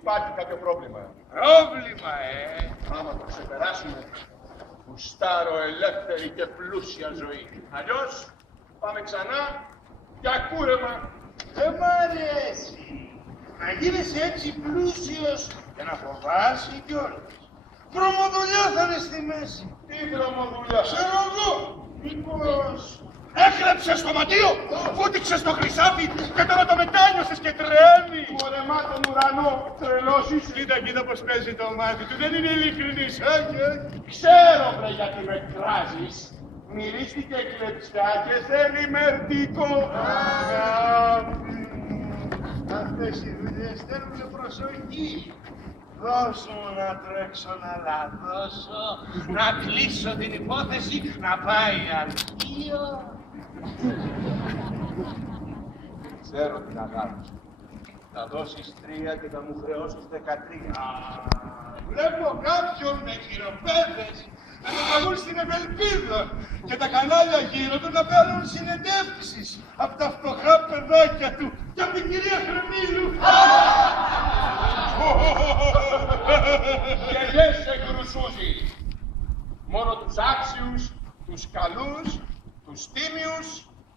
Υπάρχει κάποιο πρόβλημα. Πρόβλημα, Άμα το ξεπεράσουμε, γουστάρω ελεύθερη και πλούσια ζωή. Αλλιώς πάμε ξανά για κούρεμα. Δεν μ' αρέσει. Να γίνεις έτσι πλούσιος και να φοβάσαι κιόλας. Βρωμοδουλειά θα είναι στη μέση. Τι βρωμοδουλειά? Ξέρω εγώ. Μήπως έκλεψες το ματίο, φούτυξες το χρυσάφι και τώρα το μετάνιωσες και τρέμει. Μωρεμά τον ουρανό, τρελός είσαι. Κοίτα πως παίζει το μάτι του, δεν είναι ειλικρινής. Όχι. Ξέρω βρε γιατί με κράζεις. Μυρίστηκε κλεψιά και θέλει μερτικό. Αγάπη, αυτές οι δουλειές θέλουν προσοχή. Δώσ' μου να τρέξω να λαδώσω, να κλείσω την υπόθεση, να πάει αρχείο. Ξέρω την αγάπη σου. Θα δώσεις 3 και θα μου χρεώσεις 13. Βλέπω κάποιον με χειροπέδες να τον βγουν στην Ευελπίδα και τα κανάλια γύρω του να παίρνουν συνεντεύξεις από τα φτωχά παιδάκια του και από την κυρία Χρεμίλου. Και δεν σε κρουσούζει. Μόνο τους άξιους, τους καλούς, τους τίμιους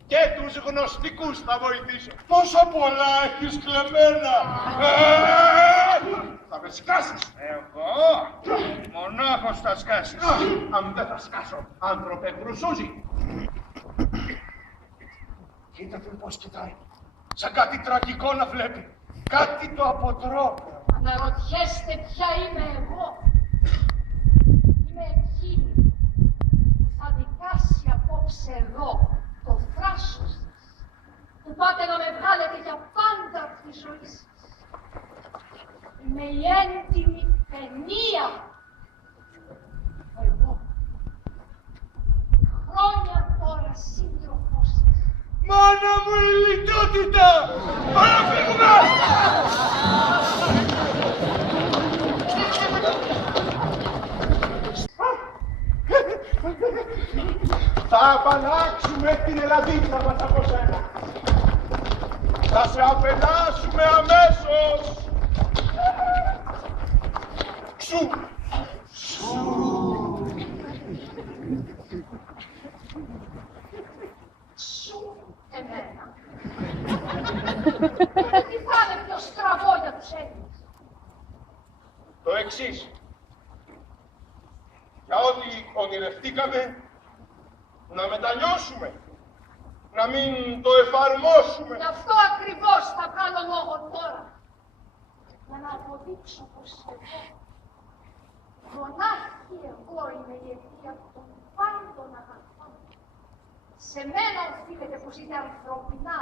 και τους γνωστικούς θα βοηθήσω. Πόσα πολλά έχεις κλεμμένα! Θα με σκάσεις. Εγώ μονάχος θα σκάσεις. Αν δεν θα σκάσω, άνθρωπε κρουσούζει. Κοίτα τον πώς κοιτάει. Σαν κάτι τραγικό να βλέπει. Κάτι το αποτρόπαιο. Αναρωτιέστε ποια είμαι εγώ. Είμαι εκείνη που θα δικάσει απόψε εδώ το θράσος σας. Που πάτε να με βγάλετε για πάντα από τη ζωή σας. Είμαι η έντιμη παινία. Εγώ. Χρόνια τώρα σύντροφός σας. Μάνα μου η λιτότητα! Πάμε να φύγουμε! Θα απαλλάξουμε την Ελλαδίτσα μας από σένα. Θα σε απελάσουμε αμέσως. Ξου! Σου εμένα. Τι θα είναι πιο στραβό για τους Έλληνες. Το εξής. Για ό,τι ονειρευτήκαμε, να μετανιώσουμε. Να μην το εφαρμόσουμε. Γι' αυτό ακριβώς θα κάνω λόγο τώρα. Για να αποδείξω πως εγώ, μονάχη εγώ είμαι η αιτία των πάντων αγαθών. Σε μένα οφείλεται πως είναι ανθρωπινά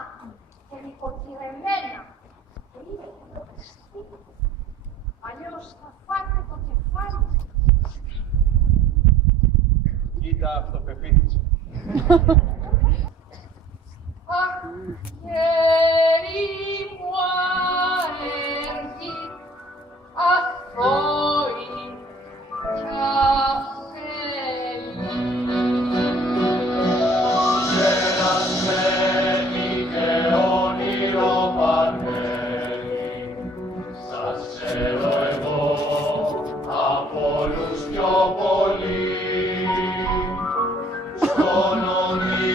και νοικοκυρεμένα και είναι χειροπιστή. Αλλιώς θα φάτε το κεφάλι. Κοίτα αυτοπεποίθηση. Αχ, χέρι μου αέρχει, αθώη κι αφέλη. Περασμένη και όνειρο παρμένη, σας ξέρω εγώ από όλους πιο πολύ. Στον όνειρο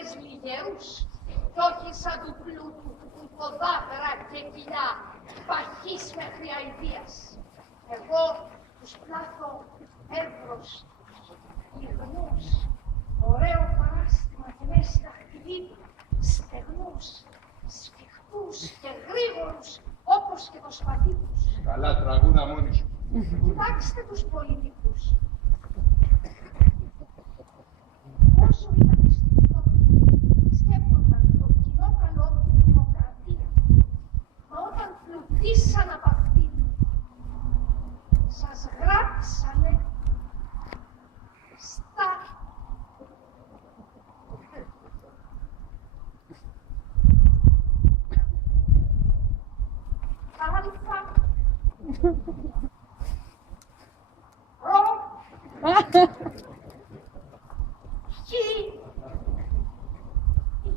άντρες λιγερούς κι όχι σαν του πλούτου που ποδάβερα και κοιλιά παχής μέχρι αηδίας. Εγώ τους πλάθω εύρωστους, γυρνούς, ωραίο παράστημα και μέση δαχτυλίδι, στεγνούς, σφιχτούς και γρήγορους όπως και το σπαθί τους. Καλά τραγούδα μόνοι σου. Κοιτάξτε τους πολιτικούς. Όσο ήταν στην φτώχεια, σκέπτονταν το κοινό καλό και τη δημοκρατία. Μα όταν πλουτίσαν από αυτήν, σας γράψανε στα Αλφα Ρο Χ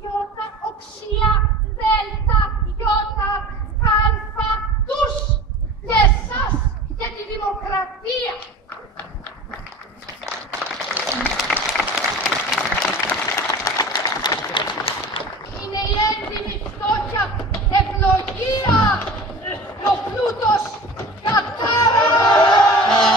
Ιώτα οξία δέλτα Ιώτα Αλφα τους και εσάς και τη δημοκρατία. Είναι η έντιμη φτώχεια ευλογία και ο πλούτος κατάρα.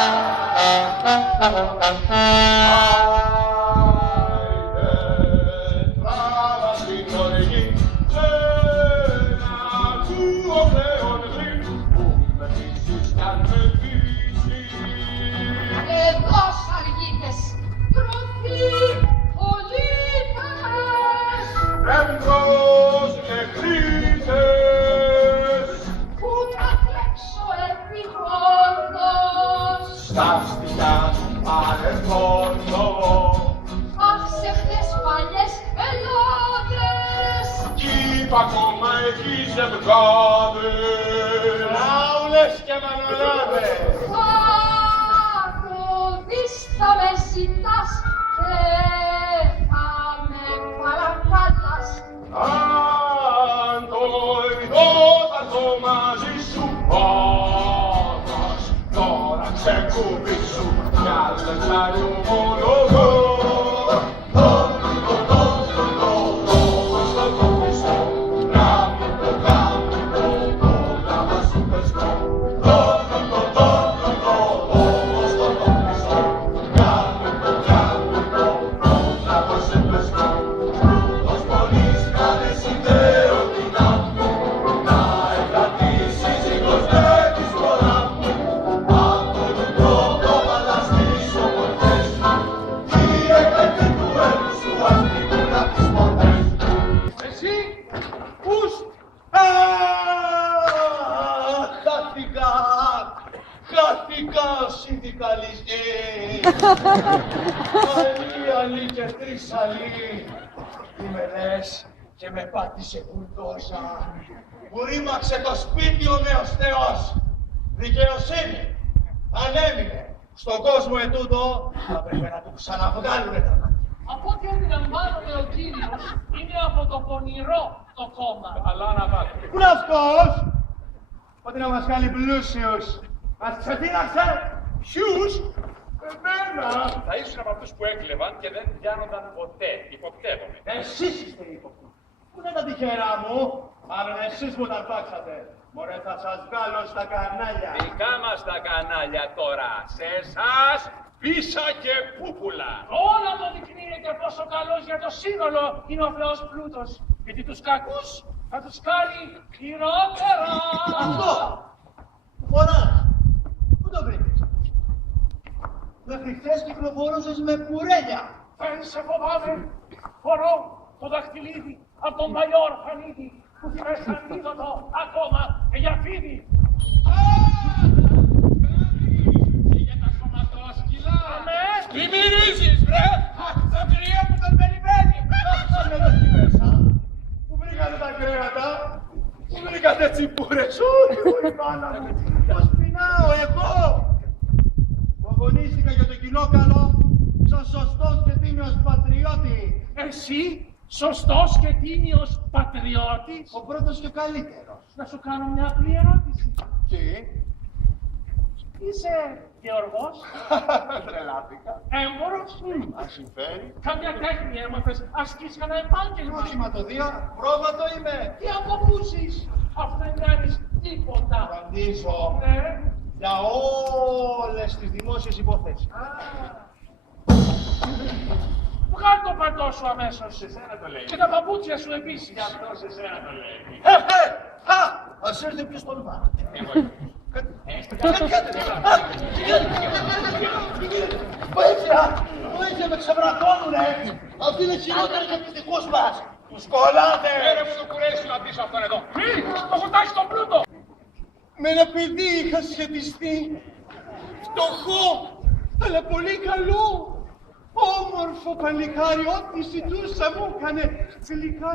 Εδώ σαργίτες, τροφή, πολίτες, Έμπρος και χρήτες, που θα τρέξω επιγόντως. στα στοιχιά του παρελθόντος, Αχσευτές παλιές ελόδες, κι είπα ακόμα εκεί ζευγάδες. Ραούλες και Μανολάδες. θα με ζητάς και θα με παρακαλάς. Αν το ειδώταν το μαζί σου όμως, τώρα ξεκουμπήσου κι άλλες να ομολογώ. Αλή και τρεις αλή. Τι με λες και με πάτησε κουλτόζα. Μου ρήμαξε το σπίτι ο νέος Θεός. Δικαιοσύνη. Αν έμεινε στον κόσμο ετούτο, θα πρέπει να του ξαναβγάλουνε τα μάτια. Από ό,τι αντιλαμβάνομαι ο κύριος, είναι από το πονηρό το κόμμα. Αλλά να πάτε. Πού είναι αυτός? Ότι να μας κάνει πλούσιους. Μας ξετίναξε. Ποιους? Εμένα. Θα ήσουν από αυτούς που έκλεβαν και δεν πιάνονταν ποτέ, υποπτεύομαι. Εσείς είστε ύποπτοι. Πού είναι τα τυχερά μου? Μάλλον εσείς μου τα αρπάξατε. Μωρέ, θα σας βγάλω στα κανάλια. Δικά μας τα κανάλια τώρα, σε εσάς, πίσα και πούπουλα. Όλα το δεικνύεται πόσο καλός για το σύνολο είναι ο Θεός πλούτος. Γιατί τους κακούς θα τους κάνει χειρότερα. Αυτό! Φοράς! Πού το βρήκες? Μέχρι χθες κυκλοφορούσες με κουρέλια. Δεν σε φοβάμαι. Φορώ το δαχτυλίδι από τον παλιό ορφανίδι που θυμέσαι ανίδωτο ακόμα και για φίδι. Και για τα σωματόσκυλα. Αμέ! Μη μυρίζεις, βρε! Το κρύο που τον περιμένει. Άφησαν εδώ στη μέσα. Πού βρήκατε τα κρέατα? Πού βρήκατε τσιπούρες? Όχι, όχι μάνα μου. Πώς πεινάω εγώ. Που αγωνίστηκα για το κοινό καλό σαν σωστός και τίμιος πατριώτη. Εσύ, σωστός και τίμιος πατριώτης, Ο πρώτος και ο καλύτερος. να σου κάνω μια απλή ερώτηση. Τι? Είσαι Γεωργός, Τρελάθηκα. έμπορος, Αν συμφέρει. καμιά τέχνη έμαθες, ασκείς κανένα επάγγελμα. Όχι ματοδία, πρόβατο είμαι. Τι από πού ζεις, αφού δεν κάνεις τίποτα. Φροντίζω Ναι. για όλες τις δημόσιες υποθέσεις. Βγάλ' το παντό σου αμέσως. Σε σένα το λέει. Και τα παπούτσια σου επίσης. Γι' αυτό σε σένα το λέει. Ας έρθει ποιος τον πάρει. Βοήθεια, με ξεβρακώνουνε. Αυτοί είναι χειρότεροι και από τους δικούς μας. Τους κολλάτε. Φέρε μου το κουρέσι να ντύσω αυτόν εδώ. Μη, το κουτάκι στον πλούτο. Με ένα παιδί είχα σχετιστεί. Φτωχό, αλλά πολύ καλό. Όμορφο παλικάρι, ό,τι ζητούσα μου έκανε γλυκά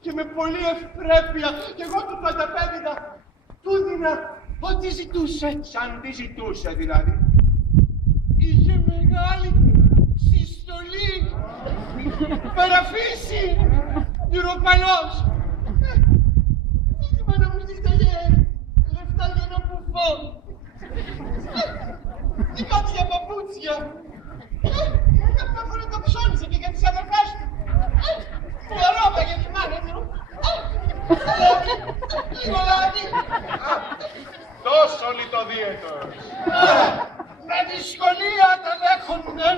και με πολύ ευπρέπεια. Και εγώ του πανταπέδιδα, του δίνα ό,τι ζητούσε. Σαν τι ζητούσε δηλαδή. Είχε μεγάλη συστολή, παραφύση, νιουροπαλός. Ήθιμα να μου ζήταγε λεφτά για ένα μπουφό. Τι κάτι για παπούτσια. Κάποια φορά το ψώνισε και για τις αδερφές του. Μια ρόμπα για τη μάνα του. Λίγο λάδι. Τόσο λιτοδίαιτος. Με δυσκολία τα δέχουνε.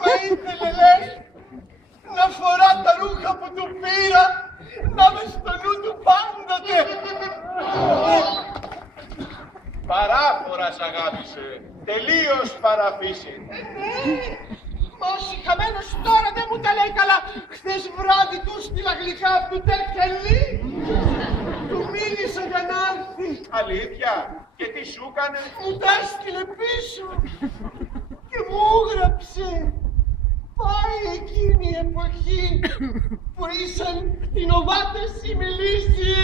Μα ήθελε λες να φορά τα ρούχα που του πήρα, να με στο νου του πάντοτε. Παράφορα σ' αγάπησε. Τελείως παραφύση. Μα ο συγχαμένος τώρα δεν μου τα λέει καλά. Χθες βράδυ του στείλα γλυκά του τερκελί. Του μίλησα για να έρθει. Αλήθεια. Και τι σου έκανε. Μου τα έστειλε πίσω και μου έγραψε. Πάει εκείνη η εποχή που ήσαν κτηνοβάτες οι μιλήσιοι.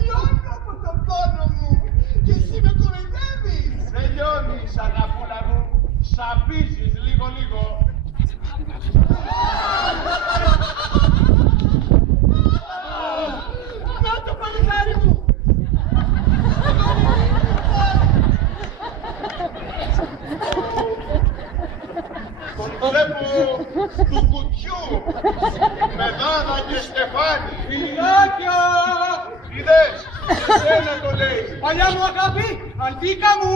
Λιώνω από τον πόνο μου και εσύ με κοροϊδεύεις. Δεν λιώνεις, αγαπούλα μου. Σαπίζεις λίγο. Να το παλικάρι μου. Τον βλέπω του κουτιού. Με Δάνα και Στεφάνη. Φιλάκια! Είδες, εσένα το λέει. Παλιά μου αγάπη, αντίκα μου!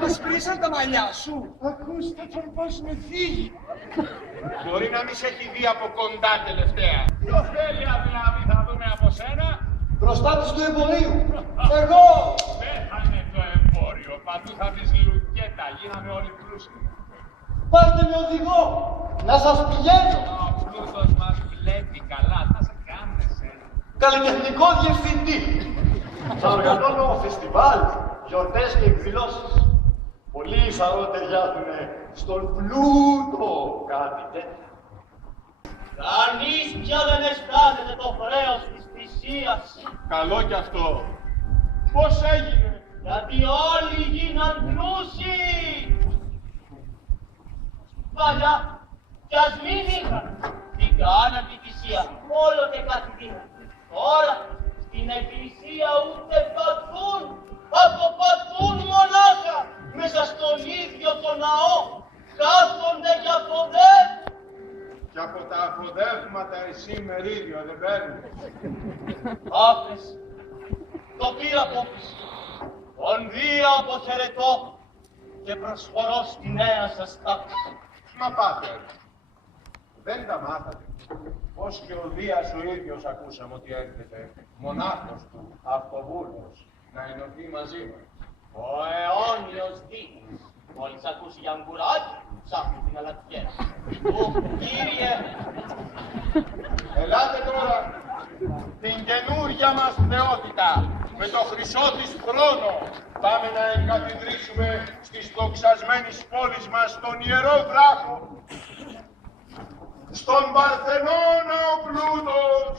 Μας πρίσαν τα μαλλιά σου. Ακούστε τον πώς με φύγει. Μπορεί να μη σε έχει δει από κοντά τελευταία. Ποιο θέλει δηλαδή θα δούμε από σένα. Προστάτης του εμπορίου. Εγώ! Πέθανε το εμπόριο. Παντού θα βρεις λουκέτα. Γίναμε όλοι πλούσιοι. Πάρτε με οδηγό, να σας πηγαίνω. Ο πλούτος μας βλέπει καλά. Θα σε κάνουμε εσένα. Καλλιτεχνικό διευθυντή. Θα οργανώνω φεστιβάλ, γιορτές και εκδηλώσεις. Πολλοί σαρό ταιριάζουνε στον πλούτο κάτι τέτοιο. Κανείς πια δεν αισθάνεται το χρέος της θυσίας. Καλό κι αυτό. Πώς έγινε. Γιατί όλοι γίναν πλούσιοι. Παλιά, κι ας μην είχαν. Την κάναν τη θυσία, όλο και κάτι δίναν. Τώρα, στην εκκλησία ούτε παθούν, αποπαθούν μονάχα. Μέσα στον ίδιο το ναό, κάθονται και αφοδεύουν. Και από τα αφοδεύματα εσύ μερίδιο δεν παίρνεις. Άφες, το πήρα απόψη. Τον Δία αποχαιρετώ και προσχωρώ στη νέα σας τάξη. Μα πάτε. Δεν τα μάθατε. Πως και ο Δίας ο ίδιος ακούσαμε ότι έρχεται μονάχος του, αυτοβούλος, να ενωθεί μαζί μας. Ο αιώνιος Δίας, μόλις ακούσει για αγκουράκι, ψάχνει την αλατιέρα. Κύριε, Ελάτε τώρα την καινούρια μας θεότητα με το χρυσό της χρόνο. Πάμε να εγκαθιδρύσουμε στις δοξασμένης πόλης μας τον Ιερό Βράχο. Στον Παρθενώνα ο πλούτος.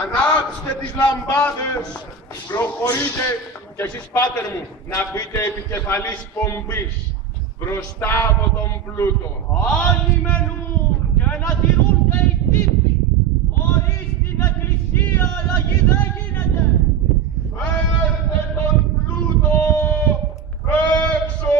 Ανάψτε τις λαμπάδες, προχωρείτε Και εσείς, πάτερ μου, να μπείτε επικεφαλής πομπής μπροστά από τον πλούτο. Άλλοι μενούν και να τηρούνται οι τύποι. Χωρίς την εκκλησία αλλαγή δεν γίνεται. Φέρτε τον πλούτο έξω.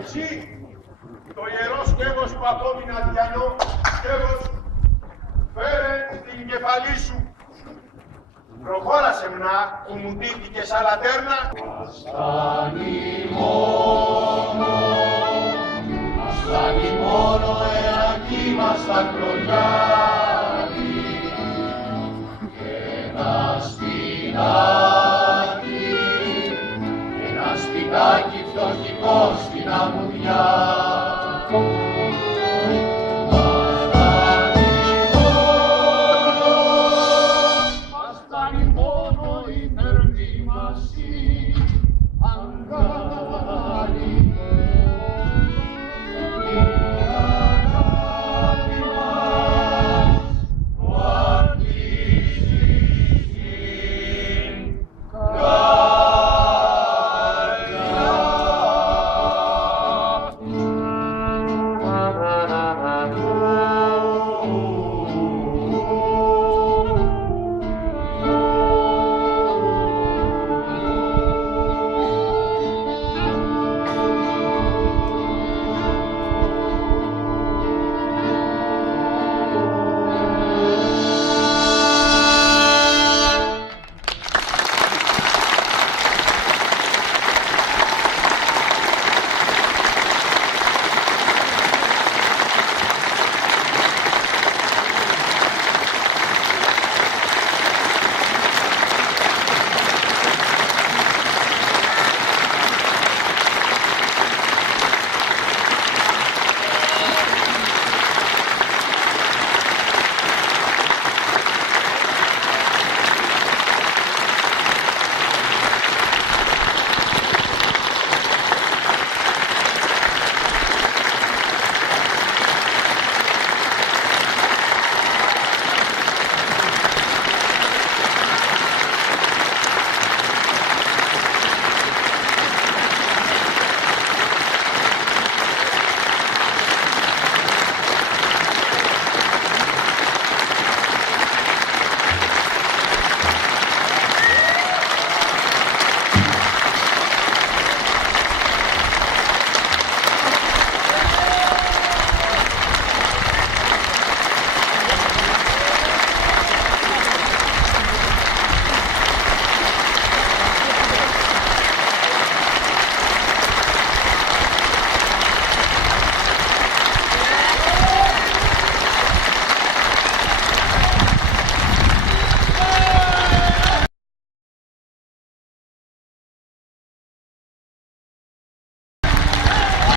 Εσύ, το ιερό σκεύος που απόμεινε αδιανό, σκεύος, φέρε στην κεφαλή σου. Προχώρασε μνά που μου τύχηκε σαν λατέρνα. Ασθάνει μόνο ένα κύμα στα κλονιά.